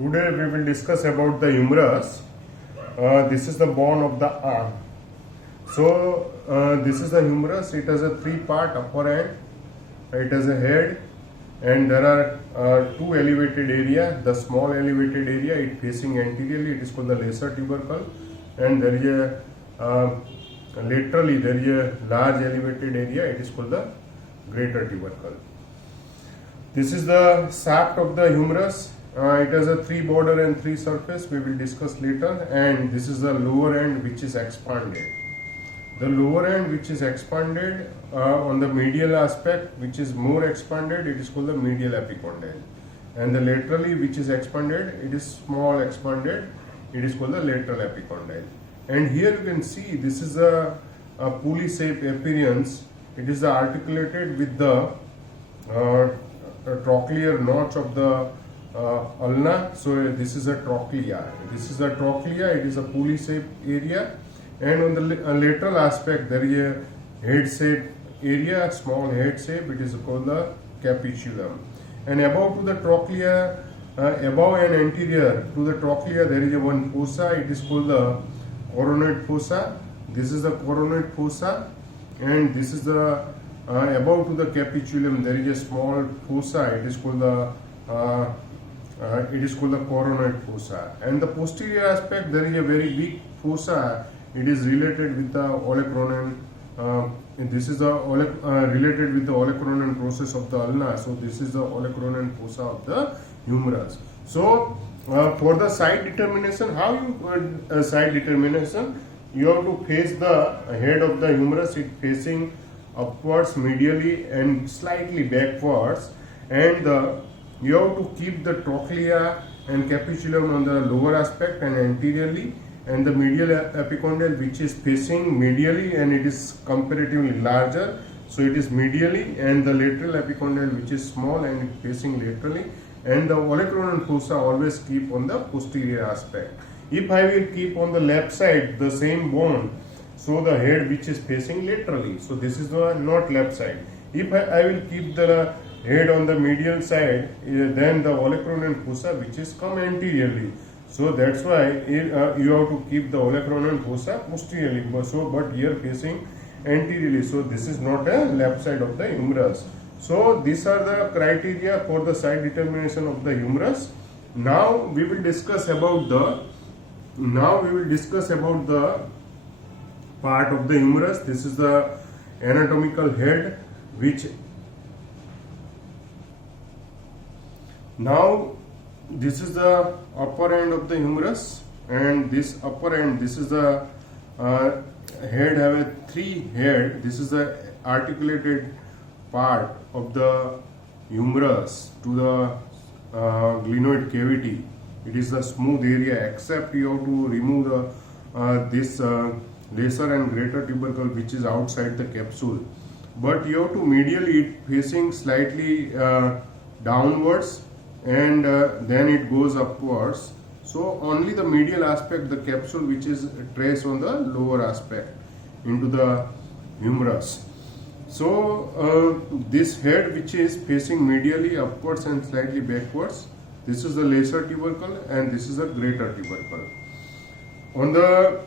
Today we will discuss about the humerus. This is the bone of the arm. So this is the humerus. It has a three-part upper end. It has a head, and there are two elevated area. The small elevated area, it facing anteriorly, it is called the lesser tubercle, and there is a laterally there is a large elevated area. It is called the greater tubercle. This is the shaft of the humerus. It has a three border and three surface. We will discuss later. And this is the lower end which is expanded. The lower end which is expanded on the medial aspect, which is more expanded, it is called the medial epicondyle. And the laterally which is expanded, it is small expanded, it is called the lateral epicondyle. And here you can see this is a pulley shaped appearance. It is articulated with the trochlear notch of the ulna. So this is a trochlea. This is a trochlea. It is a pulley shaped area, and on the lateral aspect there is a head shaped area, small head shape. It is called the capitulum. And above to the trochlea, above and anterior to the trochlea, there is a one fossa. It is called the coronoid fossa. This is the coronoid fossa, and this is the above to the capitulum. There is a small fossa. It is called the coronoid fossa. And the posterior aspect, there is a very big fossa. It is related with the olecranon. This is the related with the olecranon process of the ulna. So this is the olecranon fossa of the humerus. So for the side determination, how you side determination? You have to face the head of the humerus. It facing upwards, medially, and slightly backwards, and you have to keep the trochlea and capitulum on the lower aspect and anteriorly, and the medial epicondyle which is facing medially and it is comparatively larger, so it is medially, and the lateral epicondyle which is small and facing laterally, and the olecranon fossa always keep on the posterior aspect. If I will keep on the left side the same bone, so the head which is facing laterally, so this is the not left side. If I will keep the head on the medial side, then the olecranon fossa which is come anteriorly. So that's why you have to keep the olecranon fossa posteriorly. But here facing anteriorly. So this is not a left side of the humerus. So these are the criteria for the side determination of the humerus. Now we will discuss about the part of the humerus. This is the anatomical head, which now this is the upper end of the humerus, and this upper end, this is the head have a three head. This is the articulated part of the humerus to the glenoid cavity. It is the smooth area, except you have to remove the this lesser and greater tubercle which is outside the capsule. But you have to medially it facing slightly downwards, and then it goes upwards. So only the medial aspect, the capsule which is traced on the lower aspect into the humerus. So this head which is facing medially upwards and slightly backwards, this is the lesser tubercle and this is the greater tubercle. On the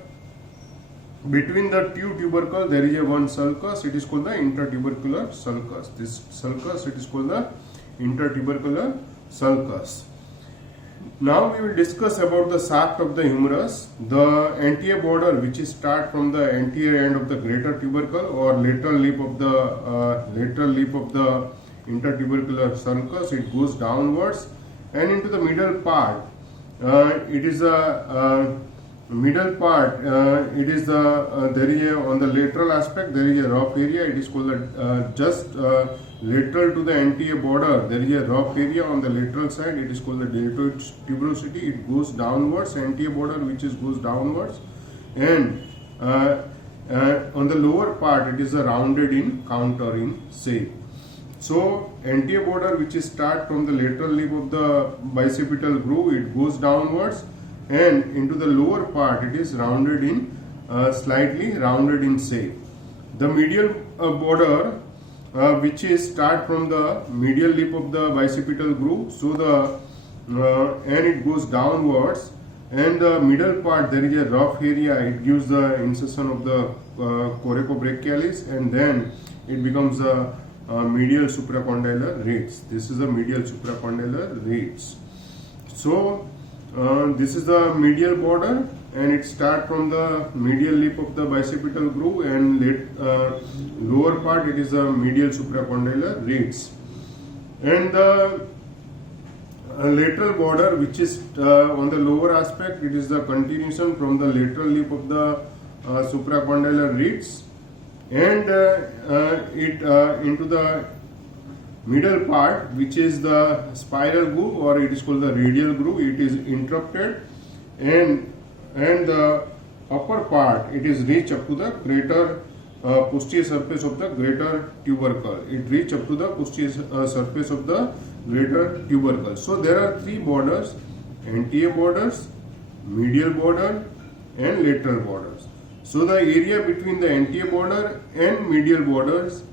between the two tubercle there is a one sulcus. It is called the intertubercular sulcus. This sulcus, it is called the intertubercular sulcus. Now we will discuss about the shaft of the humerus. The anterior border, which is start from the anterior end of the greater tubercle or lateral lip of the intertubercular sulcus, it goes downwards and into the middle part. It is a middle part. It is the there is a, on the lateral aspect there is a rough area. It is called just lateral to the anterior border. There is a rough area on the lateral side. It is called the deltoid tuberosity. It goes downwards. Anterior border which is goes downwards, and on the lower part it is a rounded in counter in shape. So anterior border which is start from the lateral lip of the bicipital groove, it goes downwards, and into the lower part it is rounded in slightly rounded in shape. The medial border which is start from the medial lip of the bicipital groove, so the and it goes downwards, and the middle part there is a rough area, it gives the insertion of the coracobrachialis, and then it becomes a medial supracondylar radius. This is the medial supracondylar radius. So this is the medial border, and it starts from the medial lip of the bicipital groove, and lower part it is the medial supracondylar radius. And the lateral border, which is on the lower aspect, it is the continuation from the lateral lip of the supracondylar radius, and it into the middle part, which is the spiral groove, or it is called the radial groove. It is interrupted, and the upper part it is reach up to the greater posterior surface of the greater tubercle. It reach up to the posterior surface of the greater tubercle. So there are three borders: anterior borders, medial border, and lateral borders. So the area between the anterior border and medial borders,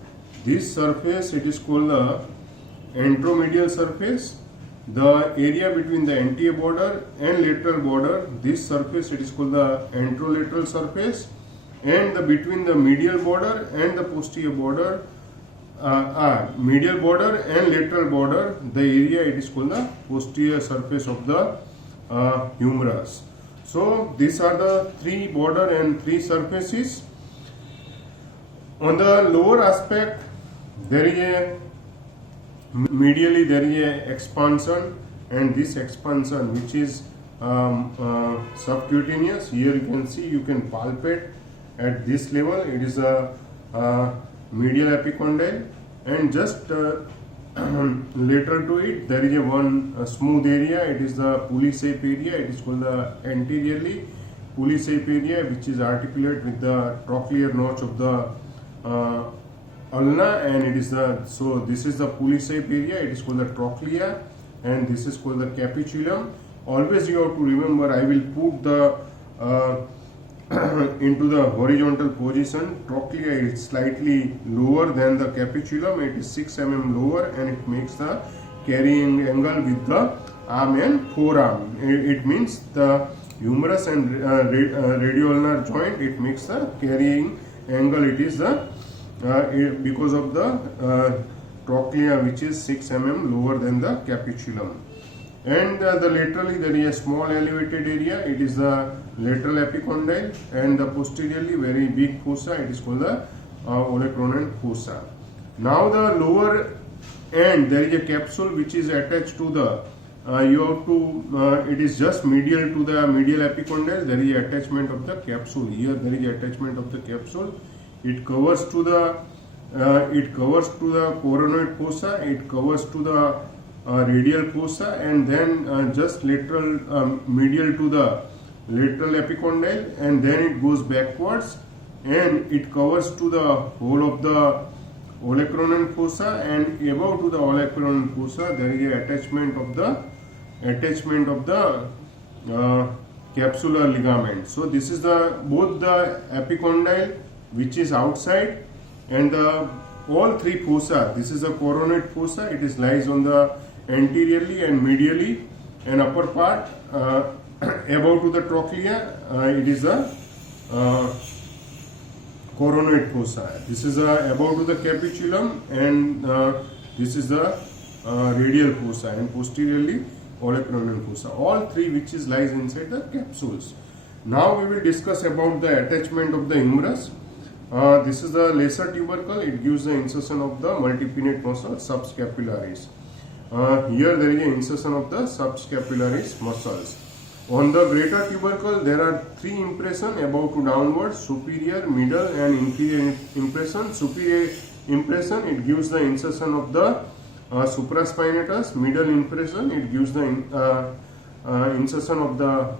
this surface it is called the anteromedial surface. The area between the anterior border and lateral border, this surface it is called the anterolateral surface, and between the medial border and the posterior border, medial border and lateral border, the area it is called the posterior surface of the humerus. So these are the three border and three surfaces. On the lower aspect, there is a medially there is a expansion, and this expansion which is subcutaneous. Here you can see, you can palpate at this level. It is a medial epicondyle, and just lateral to it there is a smooth area. It is the pulley shape area. It is called the anteriorly pulley shape area, which is articulate with the trochlear notch of the ulna, and it is so this is the pulley shape area. It is called the trochlea, and this is called the capitulum. Always you have to remember, I will put the into the horizontal position. Trochlea is slightly lower than the capitulum. It is 6 mm lower, and it makes the carrying angle with the arm and forearm. It means the humerus and radioulnar joint, it makes the carrying angle. It is the because of the trochlea, which is 6 mm lower than the capitulum. And the laterally there is a small elevated area. It is the lateral epicondyle, and the posteriorly very big fossa. It is called the olecranon fossa. Now the lower end there is a capsule which is attached to the you have to it is just medial to the medial epicondyle. There is attachment of the capsule. Here there is attachment of the capsule. It covers to the coronoid fossa. It covers to the radial fossa, and then just lateral medial to the lateral epicondyle, and then it goes backwards, and it covers to the whole of the olecranon fossa, and above to the olecranon fossa there is a attachment of the capsular ligament. So this is both the epicondyle which is outside, and all three fossa. This is a coronoid fossa. It is lies on the anteriorly and medially, and upper part above to the trochlea. It is a coronoid fossa. This is above to the capitulum, and this is the radial fossa, and posteriorly olecranon fossa. All three which is lies inside the capsules. Now we will discuss about the attachment of the humerus. This is the lesser tubercle. It gives the insertion of the multipinnate muscle subscapularis. Here there is an insertion of the subscapularis muscles. On the greater tubercle there are three impressions, above to downwards: superior, middle, and inferior impression. Superior impression, it gives the insertion of the supraspinatus. Middle impression, it gives the insertion of the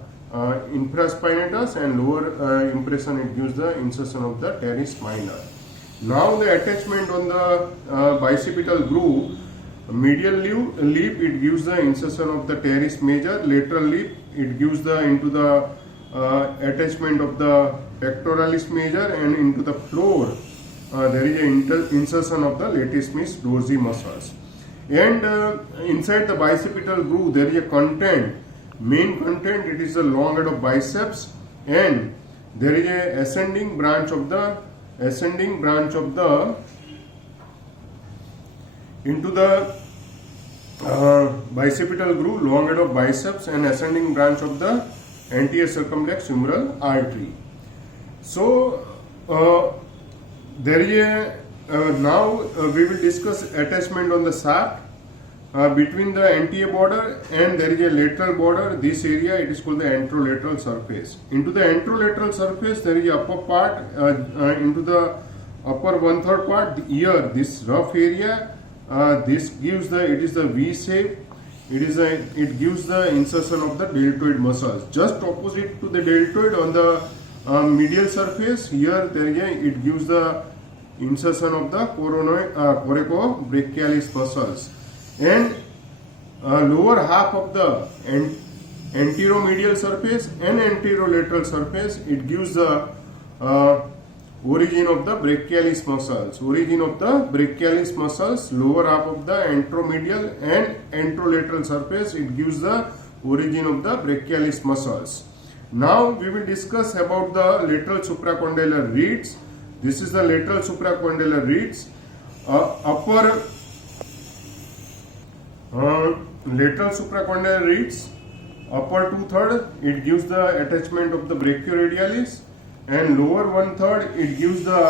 infraspinatus, and lower impression, it gives the insertion of the teres minor. Now the attachment on the bicipital groove. Medial lip, it gives the insertion of the teres major. Lateral lip, it gives the into the attachment of the pectoralis major, and into the floor there is an insertion of the latissimus dorsi muscles. and inside the bicipital groove there is a content, main content, it is the long head of biceps, and there is a ascending branch of the into the bicipital groove, long head of biceps, and ascending branch of the anterior circumflex humeral artery. So there is a now we will discuss attachment on the shaft between the anterior border and there is a lateral border. This area it is called the anterolateral surface. Into the anterolateral surface there is a upper part into the upper 1/3 part. Here this rough area this gives the it is the V shape. It gives the insertion of the deltoid muscles. Just opposite to the deltoid on the medial surface, here there is it gives the insertion of the coronoid coracobrachialis muscles, and lower half of the anteromedial surface and anterolateral surface it gives the origin of the brachialis muscles. Origin of the brachialis muscles, lower half of the anteromedial and anterolateral surface it gives the origin of the brachialis muscles. Now we will discuss about the lateral supracondylar reeds. This is the lateral supracondylar reeds. Upper lateral supracondylar reeds, upper 2/3 it gives the attachment of the brachioradialis, and lower 1/3 it gives the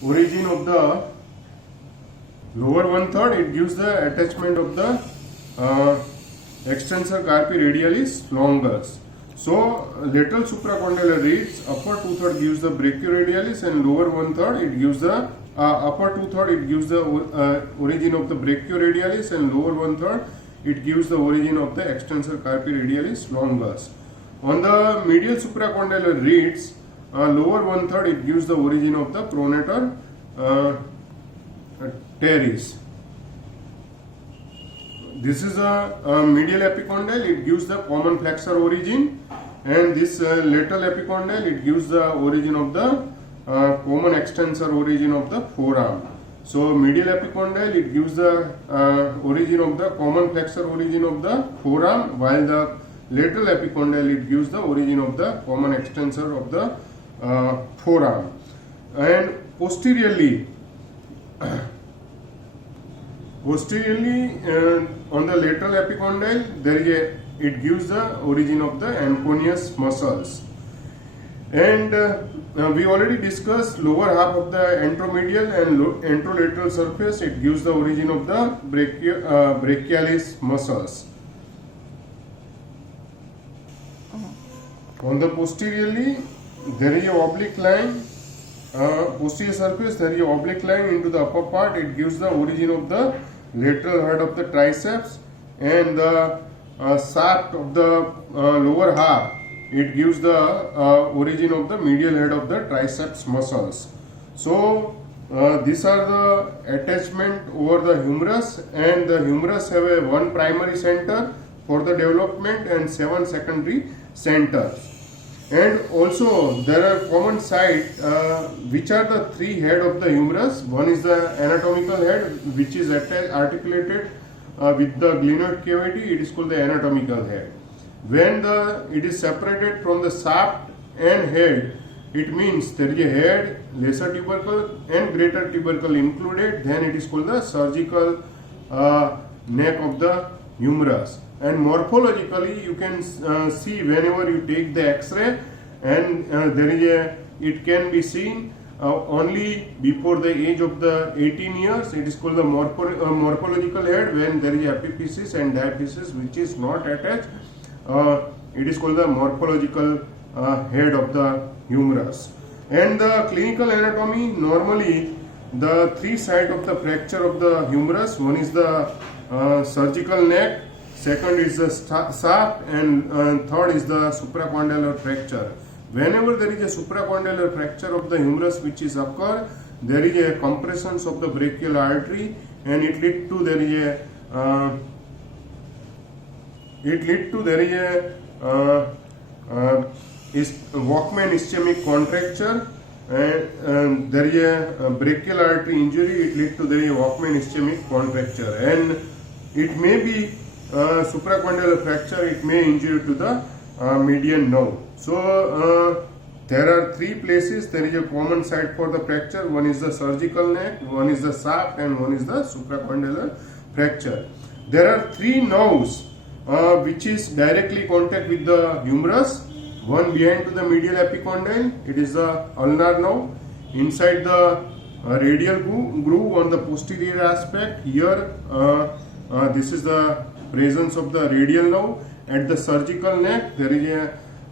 origin of the attachment of the extensor carpi radialis longus. So lateral supracondylar reeds, upper 2/3 gives the brachioradialis, and lower 1/3 it gives the upper 2/3 it gives the origin of the brachioradialis, and lower 1/3 it gives the origin of the extensor carpi radialis longus. On the medial supracondylar reeds, lower 1/3 it gives the origin of the pronator teres. This is a medial epicondyle, it gives the common flexor origin, and this lateral epicondyle it gives the origin of the common extensor origin of the forearm. So medial epicondyle it gives the origin of the common flexor origin of the forearm, while the lateral epicondyle it gives the origin of the common extensor of the forearm. And posteriorly on the lateral epicondyle there is it gives the origin of the anconius muscles. And we already discussed lower half of the anteromedial and anterolateral surface it gives the origin of the brachialis muscles. On the posteriorly there is a oblique line, posterior surface there is a oblique line into the upper part, it gives the origin of the lateral head of the triceps, and the shaft of the lower half it gives the origin of the medial head of the triceps muscles. So these are the attachment over the humerus, and the humerus have a one primary center for the development and 7 secondary centers. And also there are common site which are the 3 head of the humerus. One is the anatomical head, which is articulated with the glenoid cavity, it is called the anatomical head. When it is separated from the shaft and head, it means there is a head, lesser tubercle and greater tubercle included, then it is called the surgical neck of the humerus. And morphologically you can see whenever you take the X-ray, and there is it can be seen only before the age of the 18 years. It is called the morphological head. When there is epiphysis and diaphysis which is not attached, it is called the morphological head of the humerus. And the clinical anatomy, normally the 3 sides of the fracture of the humerus, one is the surgical neck, second is the shaft, and third is the supracondylar fracture. Whenever there is a supracondylar fracture of the humerus which is occur, there is a compression of the brachial artery, and it lead to there is a Walkman ischemic contracture, and there is a brachial artery injury, it lead to there is a Walkman ischemic contracture. And it may be supracondylar fracture, it may injure to the median nerve. So there are three places there is a common site for the fracture. One is the surgical neck, one is the shaft, and one is the supracondylar fracture. There are three nerves which is directly contact with the humerus. One behind to the medial epicondyle, it is the ulnar nerve. Inside the radial groove on the posterior aspect, here this is the presence of the radial nerve. At the surgical neck, there is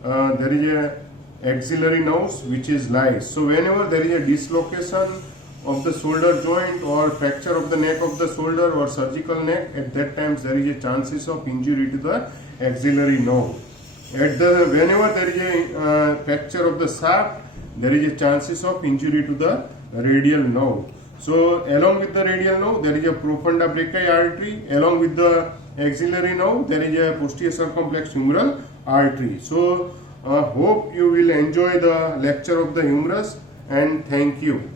a axillary nerves which is lies. So whenever there is a dislocation of the shoulder joint or fracture of the neck of the shoulder or surgical neck, at that times there is a chances of injury to the axillary nerve. Whenever there is a fracture of the shaft, there is a chances of injury to the radial nerve. So along with the radial nerve, there is a profunda brachii artery. Along with the axillary nerve, there is a posterior circumflex humeral artery. So hope you will enjoy the lecture of the humerus, and thank you.